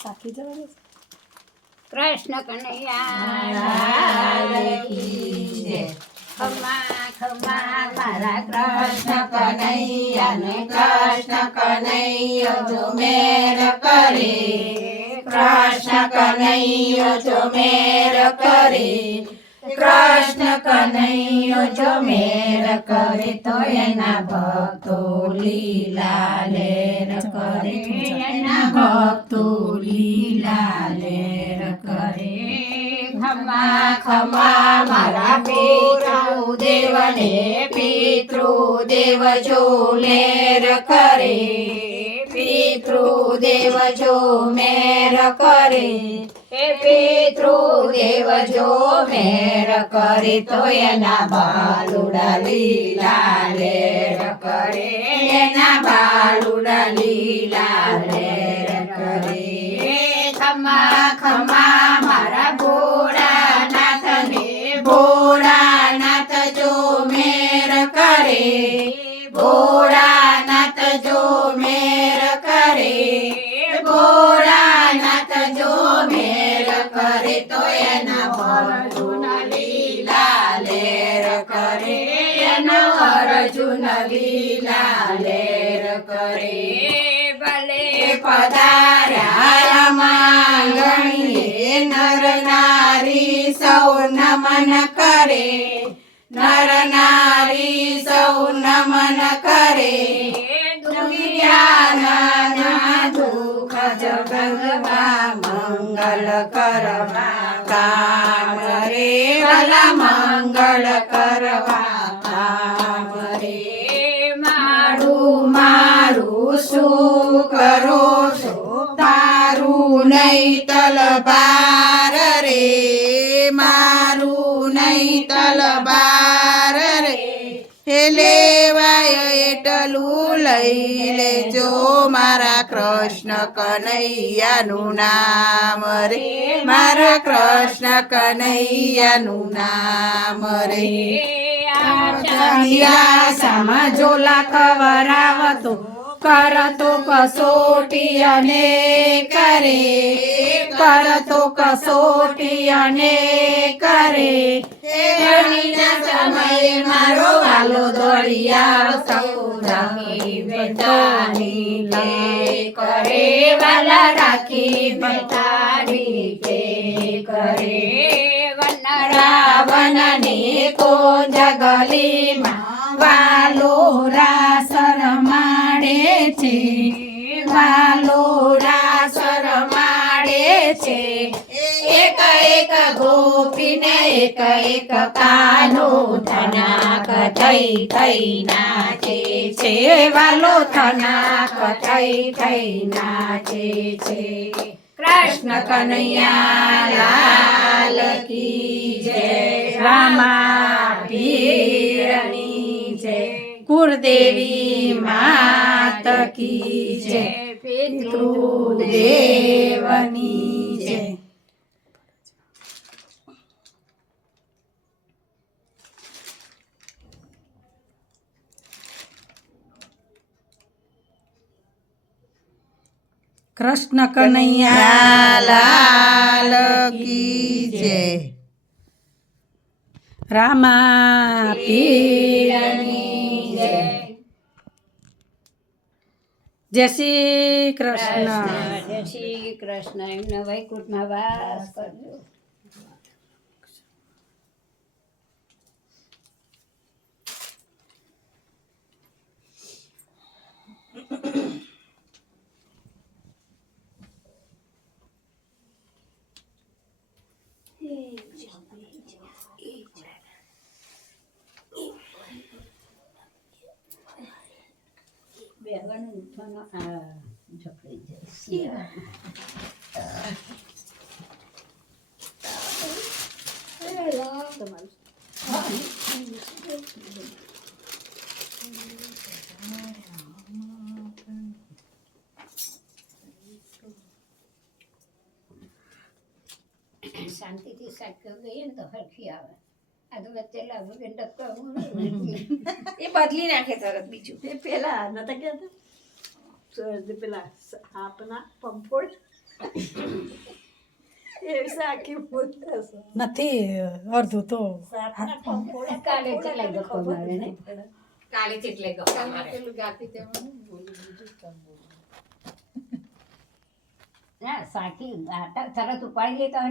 સાખી જવાનું કૃષ્ણ કનૈયા ખમા ખમા મારા કૃષ્ણ કનૈયાને કૃષ્ણ કનૈયો જો મેર કરે કૃષ્ણ કનૈયો જો મેર કરે કૃષ્ણ કનૈયો જો મેર કરે તો એના ભક્તો લીલા લેર કરે એના ભક્તો લીલા લેર કરે ખમા ખમા મારા પિતૃદેવને પિતૃદેવ જો લેર કરે પિતૃદેવ જો મેર કરે હે પિતૃદેવ જો મેર કરે તો એના બાલુડા લીલા લેર કરે એના બાલુડા લીલા લેર કરે ખમા ખમા મારા ભોળાનાથને ભોળાનાથ જો મેર કરે ભોળાનાથ જો મેર કરે ભોળાનાથ જો મેર કરે તો એના અર્જુન લીલા લેર કરે એનો અર્જુન લીલા લેર કરે ભલે પધાર્યા માંગણીએ નર નારી સૌ નમન કરે નર નારી સૌ નમન કરે દુનિયાના દુઃખ જગતમાં મંગળ કરવા કામ રે ભલા મંગળ કરવા કામ રે મારું મારું શું કરો છો તારું નહીં તલબાર રે મારું નહીં તલબાર રે હે લેવાય એટલું લઈ લેજો મારા કૃષ્ણ કનૈયાનું નામ રે મારા કૃષ્ણ કનૈયાનું નામ રે આશામાં ઝોલા ખવરાવતો કરતો કસોટી અને કરે કરતો કસોટી અને કરે ઘણીના સમયે મારો વાલો દોડિયા સૌ રાખી બેટાની લે કરે વાલા રાખી બેટાની લે કરે રાવણની કોંજ ગલીમાં વાલો રાસ રમાડે છે વાલો રાસ રમાડે છે એક એક ગોપીને એક એક કાનો થનાક થઈ થઈ નાચે છે વાલો થનાક થઈ થઈ નાચે છે કૃષ્ણ કનૈયા લાલ કી જય રામા પીરની જય કુળદેવી માત કી જય પિતૃદેવની જય કૃષ્ણ કનૈયા લાલ કી જય રામા પીરની જય જય શ્રી કૃષ્ણ જય શ્રી કૃષ્ણ એમને વૈકુંઠમાં વાસ કરજો બેવાનું ઉઠવાનો આ ઝપડી જાય તમારું શાંતિથી સાચો ગઈએ ને તો હરખી આવે આ તો વચ્ચે લાગુ કે ડક્કા એ બદલી નાખે તરત બીજું પેલા નતા કહેતા પેલા આપના પંફોડ નથી અડધું તો કાલે કેટલાય ગપ્પા મારે ને કાલે એટલે ગપ્પા મારે ના સાચી તરત ઉપાડી લેતા હોય